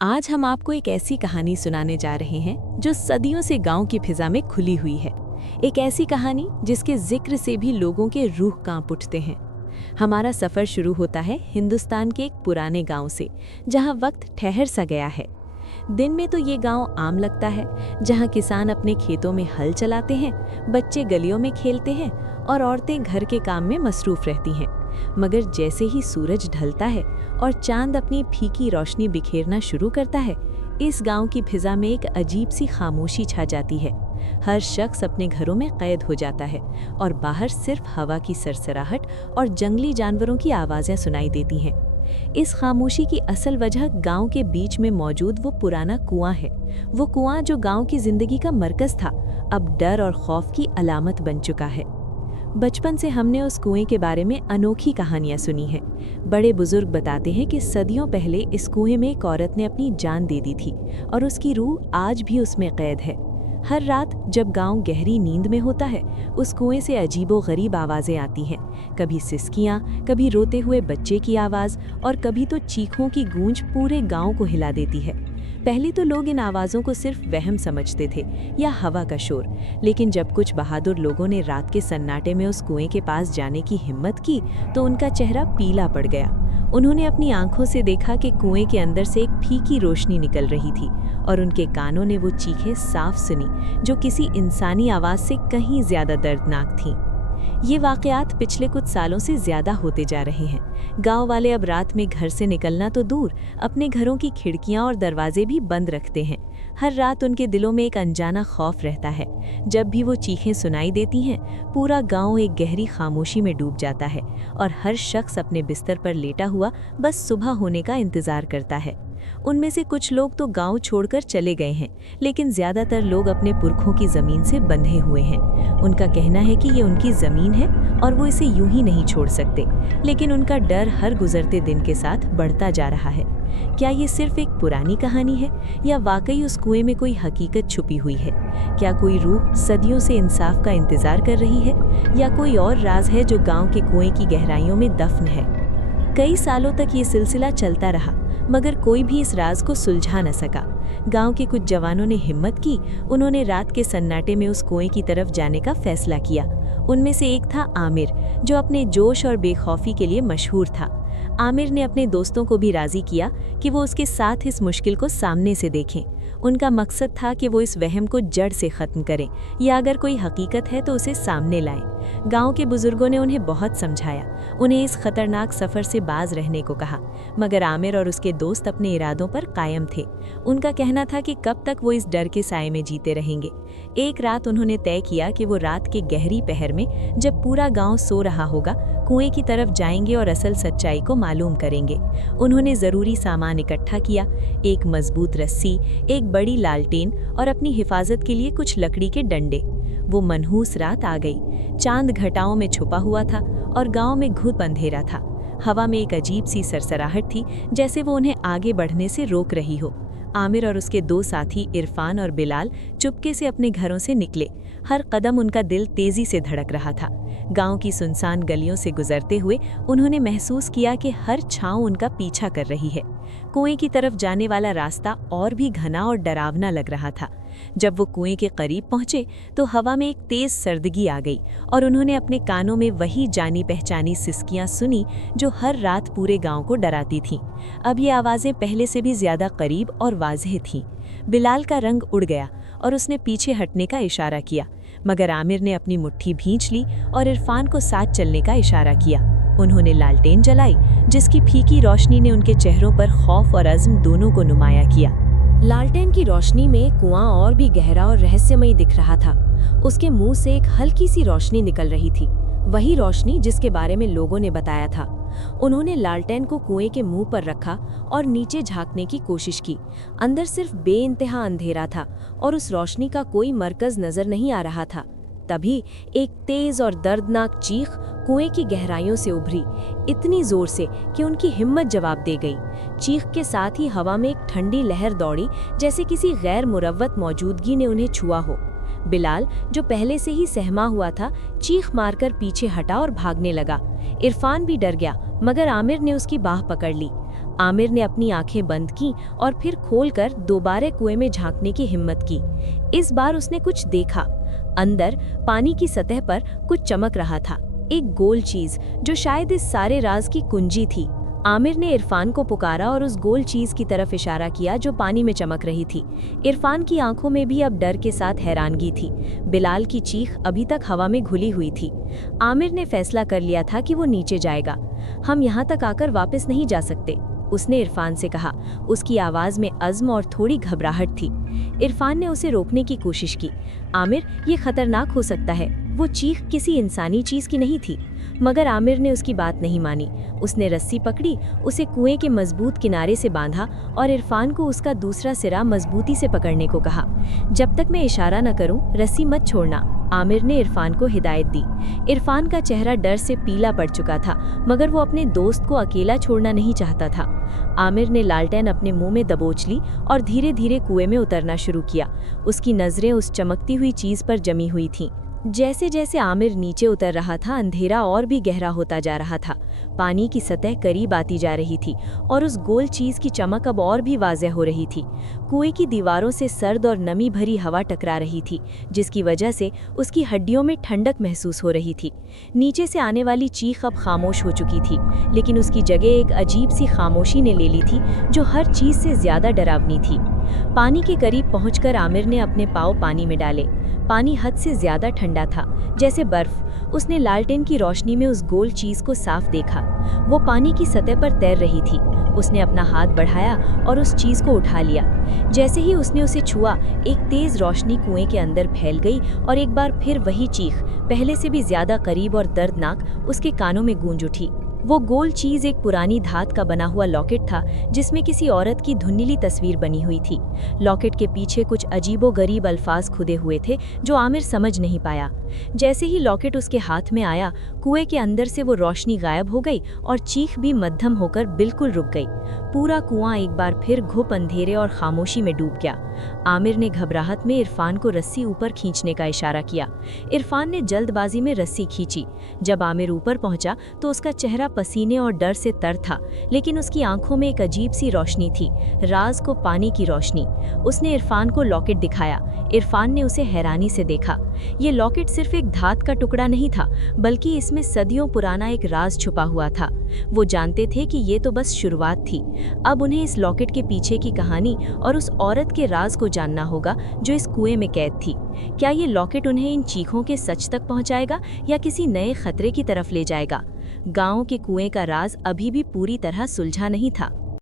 आज हम आपको एक ऐसी कहानी सुनाने जा रहे हैं जो सदियों से गांव की फिजा में खुली हुई है। एक ऐसी कहानी जिसके जिक्र से भी लोगों के रूह कांप उठते हैं। हमारा सफर शुरू होता है हिंदुस्तान के एक पुराने गांव से, जहां वक्त ठहर सा गया है। दिन में तो ये गांव आम लगता है, जहां किसान अपने खेतों में हल चलाते हैं, बच्चे गलियों में खेलते हैं और औरतें घर के काम में मसरूफ रहती हैं। मगर जैसे ही सूरज ढलता है और चांद अपनी फीकी रोशनी बिखेरना शुरू करता है, इस गांव की फिजा में एक अजीब सी खामोशी छा जाती है। हर शख्स अपने घरों में कैद हो जाता है और बाहर सिर्फ हवा की सरसराहट और जंगली जानवरों की आवाज़ें सुनाई देती हैं। इस खामोशी की असल वजह गांव के बीच में मौजूद वो पुराना कुआं है। वो कुआं जो गांव की जिंदगी का मरकज था, अब डर और खौफ की अलामत बन चुका है। बचपन से हमने उस कुएं के बारे में अनोखी कहानियां सुनी हैं। बड़े बुजुर्ग बताते हैं कि सदियों पहले इस कुएं में एक औरत ने अपनी जान दे दी थी और उसकी रूह आज भी उसमें कैद है। हर रात जब गांव गहरी नींद में होता है, उस कुएं से अजीबो-गरीब आवाज़ें आती हैं। कभी सिसकियां, कभी रोते हुए बच्चे की आवाज़ और कभी तो चीखों की गूंज पूरे गांव को हिला देती है। पहले तो लोग इन आवाज़ों को सिर्फ वहम समझते थे या हवा का शोर, लेकिन जब कुछ बहादुर लोगों ने रात के सन्नाटे में उस कुएं के पास जाने की हिम्मत की, तो उनका चेहरा पीला पड़ गया। उन्होंने अपनी आंखों से देखा कि कुएं के अंदर से एक फीकी रोशनी निकल रही थी और उनके कानों ने वो चीखें साफ सुनी, जो किसी इंसानी आवाज़ से कहीं ज़्यादा दर्दनाक थीं। ये वाक़यात पिछले कुछ सालों से ज़्यादा होते जा रहे हैं। गांव वाले अब रात में घर से निकलना तो दूर, अपने घरों की खिड़कियां और दरवाजे भी बंद रखते हैं। हर रात उनके दिलों में एक अनजाना खौफ रहता है। जब भी वो चीखें सुनाई देती हैं, पूरा गांव एक गहरी खामोशी में डूब जाता है और हर शख्स अपने बिस्तर पर लेटा हुआ बस सुबह होने का इंतज़ार करता है। उनमें से कुछ लोग तो गांव छोड़कर चले गए हैं, लेकिन ज़्यादातर लोग अपने पुरखों की ज़मीन से बंधे हुए हैं। उनका कहना है कि ये उनकी ज़मीन है और वो इसे यूं ही नहीं छोड़ सकते, लेकिन उनका डर हर गुजरते दिन के साथ बढ़ता जा रहा है। क्या ये सिर्फ एक पुरानी कहानी है या वाकई उस कुएं में कोई हकीकत छुपी हुई है? क्या कोई रूह सदियों से इंसाफ का इंतज़ार कर रही है या कोई और राज है जो गाँव के कुएं की गहराइयों में दफन है? कई सालों तक ये सिलसिला चलता रहा, मगर कोई भी इस राज को सुलझा न सका। गांव के कुछ जवानों ने हिम्मत की। उन्होंने रात के सन्नाटे में उस कुएं की तरफ जाने का फैसला किया। उनमें से एक था आमिर, जो अपने जोश और बेखौफी के लिए मशहूर था। आमिर ने अपने दोस्तों को भी राजी किया कि वो उसके साथ इस मुश्किल को सामने से देखें। उनका मकसद था कि वो इस वहम को जड़ से ख़त्म करें, या अगर कोई हकीकत है तो उसे सामने लाएं। गांव के बुजुर्गों ने उन्हें बहुत समझाया, उन्हें इस खतरनाक सफ़र से बाज रहने को कहा, मगर आमिर और उसके दोस्त अपने इरादों पर कायम थे। उनका कहना था कि कब तक वो इस डर के साए में जीते रहेंगे। एक रात उन्होंने तय किया कि वो रात के गहरी पहर में, जब पूरा गाँव सो रहा होगा, कुएं की तरफ जाएंगे और असल सच्चाई को मालूम करेंगे। उन्होंने ज़रूरी सामान इकट्ठा किया, एक मजबूत रस्सी, एक बड़ी लालटेन और अपनी हिफाजत के लिए कुछ लकड़ी के डंडे। वो मनहूस रात आ गई। चांद घटाओं में छुपा हुआ था और गांव में घुप अंधेरा था। हवा में एक अजीब सी सरसराहट थी, जैसे वो उन्हें आगे बढ़ने से रोक रही हो। आमिर और उसके दो साथी इरफान और बिलाल चुपके से अपने घरों से निकले। हर कदम उनका दिल तेजी से धड़क रहा था। गांव की सुनसान गलियों से गुजरते हुए उन्होंने महसूस किया कि हर छांव उनका पीछा कर रही है। कुएं की तरफ जाने वाला रास्ता और भी घना और डरावना लग रहा था। जब वो कुएं के करीब पहुंचे तो हवा में एक तेज सर्दगी आ गई और उन्होंने अपने कानों में वही जानी पहचानी सिसकियां सुनी जो हर रात पूरे गांव को डराती थीं। अब ये आवाज़ें पहले से भी ज़्यादा करीब और वाज़ेह थीं। बिलाल का रंग उड़ गया और उसने पीछे हटने का इशारा किया, मगर आमिर ने अपनी मुट्ठी भींच ली और इरफान को साथ चलने का इशारा किया। उन्होंने लालटेन जलाई, जिसकी फीकी रोशनी ने उनके चेहरों पर खौफ और अज़्म दोनों को नुमाया किया। लालटेन की रोशनी में कुआं और भी गहरा और रहस्यमयी दिख रहा था। उसके मुंह से एक हल्की सी रोशनी निकल रही थी, वही रोशनी जिसके बारे में लोगों ने बताया था। उन्होंने लालटेन को कुएं के मुंह पर रखा और नीचे झांकने की कोशिश की। अंदर सिर्फ बेइंतहा अंधेरा था और उस रोशनी का कोई मरकज नजर नहीं आ रहा था। तभी एक तेज और दर्दनाक चीख कुएं की गहराइयों से उभरी, इतनी जोर से कि उनकी हिम्मत जवाब दे गई। चीख के साथ ही हवा में एक ठंडी लहर दौड़ी, जैसे किसी गैर मुरव्वत मौजूदगी ने उन्हें छुआ हो। बिलाल, जो पहले से ही सहमा हुआ था, चीख मारकर पीछे हटा और भागने लगा। इरफान भी डर गया, मगर आमिर ने उसकी बाह पकड़ ली। आमिर ने अपनी आंखें बंद की और फिर खोलकर दोबारा कुएं में झांकने की हिम्मत की। इस बार उसने कुछ देखा। अंदर पानी की सतह पर कुछ चमक रहा था, एक गोल चीज जो शायद इस सारे राज की कुंजी थी। आमिर ने इरफान को पुकारा और उस गोल चीज की तरफ इशारा किया जो पानी में चमक रही थी। इरफान की आंखों में भी अब डर के साथ हैरानगी थी। बिलाल की चीख अभी तक हवा में घुली हुई थी। आमिर ने फैसला कर लिया था कि वो नीचे जाएगा। हम यहाँ तक आकर वापस नहीं जा सकते, उसने इरफान से कहा। उसकी आवाज़ में अज़्म और थोड़ी घबराहट थी। इरफान ने उसे रोकने की कोशिश की। आमिर, ये खतरनाक हो सकता है। वो चीख किसी इंसानी चीज़ की नहीं थी। मगर आमिर ने उसकी बात नहीं मानी। उसने रस्सी पकड़ी, उसे कुएं के मजबूत किनारे से बांधा और इरफान को उसका दूसरा सिरा मजबूती से पकड़ने को कहा। जब तक मैं इशारा न करूं, रस्सी मत छोड़ना, आमिर ने इरफान को हिदायत दी। इरफान का चेहरा डर से पीला पड़ चुका था, मगर वो अपने दोस्त को अकेला छोड़ना नहीं चाहता था। आमिर ने लालटेन अपने मुंह में दबोच ली और धीरे धीरे कुएं में उतरना शुरू किया। उसकी नज़रें उस चमकती हुई चीज़ पर जमी हुई थीं। जैसे जैसे आमिर नीचे उतर रहा था, अंधेरा और भी गहरा होता जा रहा था। पानी की सतह करीब आती जा रही थी और उस गोल चीज की चमक अब और भी वाज़ेह हो रही थी। कुएं की दीवारों से सर्द और नमी भरी हवा टकरा रही थी, जिसकी वजह से उसकी हड्डियों में ठंडक महसूस हो रही थी। नीचे से आने वाली चीख अब खामोश हो चुकी थी, लेकिन उसकी जगह एक अजीब सी खामोशी ने ले ली थी जो हर चीज से ज्यादा डरावनी थी। पानी के करीब पहुंचकर आमिर ने अपने पाँव पानी में डाले। पानी हद से ज्यादा ठंडा था, जैसे बर्फ। उसने लालटेन की रोशनी में उस गोल चीज को साफ देखा। वो पानी की सतह पर तैर रही थी। उसने अपना हाथ बढ़ाया और उस चीज को उठा लिया। जैसे ही उसने उसे छुआ, एक तेज रोशनी कुएं के अंदर फैल गई और एक बार फिर वही चीख, पहले से भी ज्यादा करीब और दर्दनाक, उसके कानों में गूंज उठी। वो गोल चीज एक पुरानी धात का बना हुआ लॉकेट था, जिसमें किसी औरत की धुंधली तस्वीर बनी हुई थी। लॉकेट के पीछे कुछ अजीबोगरीब अल्फाज खुदे हुए थे जो आमिर समझ नहीं पाया। जैसे ही लॉकेट उसके हाथ में आया, कुएं के अंदर से वो रोशनी गायब हो गई और चीख भी मध्यम होकर बिल्कुल रुक गई। पूरा कुआं एक बार फिर घुप अंधेरे और खामोशी में डूब गया। आमिर ने घबराहट में इरफान को रस्सी ऊपर खींचने का इशारा किया। इरफान ने जल्दबाजी में रस्सी खींची। जब आमिर ऊपर पहुंचा तो उसका चेहरा पसीने और डर से तर था, लेकिन उसकी आंखों में एक अजीब सी रोशनी थी, राज को पानी की रोशनी। उसने इरफान को लॉकेट दिखाया। इरफान ने उसे हैरानी से देखा। ये लॉकेट सिर्फ एक धात का टुकड़ा नहीं था, बल्कि इसमें सदियों पुराना एक राज छुपा हुआ था। वो जानते थे कि ये तो बस शुरुआत थी। अब उन्हें इस लॉकेट के पीछे की कहानी और उस औरत के राज को जानना होगा जो इस कुएं में कैद थी। क्या ये लॉकेट उन्हें इन चीखों के सच तक पहुंचाएगा या किसी नए खतरे की तरफ ले जाएगा? गांव के कुएं का राज अभी भी पूरी तरह सुलझा नहीं था।